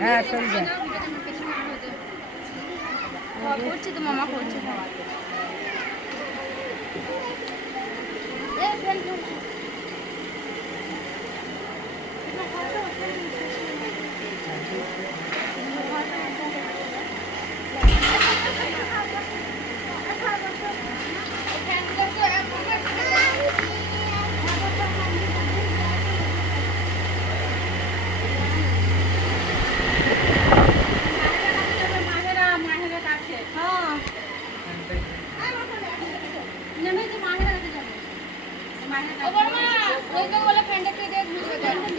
হ্যাঁ চলে যায় করছি তো মামা করছে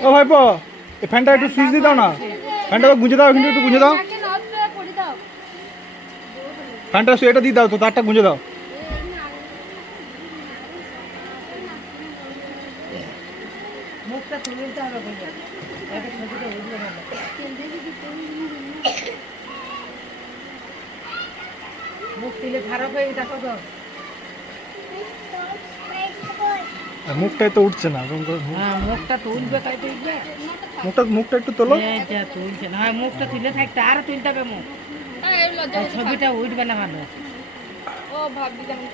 ও ভাইপো এই ফ্যানটা একটু সুইচ দিয়ে দাও না, ফ্যানটা গুঁজে দাও, কিন্তু একটু গুঁজে দাও, ফ্যানটা এটা দিয়ে দাও তো, তারটা গুঁজে দাও। মুখটা তুলে দিতে হবে বলে এটা ছবিটা উঠবে না মুখ তুলে খারাপ হয়ে দেখো তো মুখটাই তো উঠছে না, হ্যাঁ মুখটা তুলবে তাই তুলবে মুখটা একটু তোলো। যা তুলছে না মুখটা তুলে থাকতে আর তুলতে হবে মুখ ছবিটা উঠবে না ভালো ও ভাবি যেমন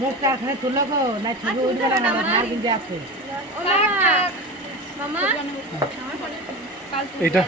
মুখটা এখানে তুলো গো না ছবি উঠবে না আর কিন্তু আছে মামা এটা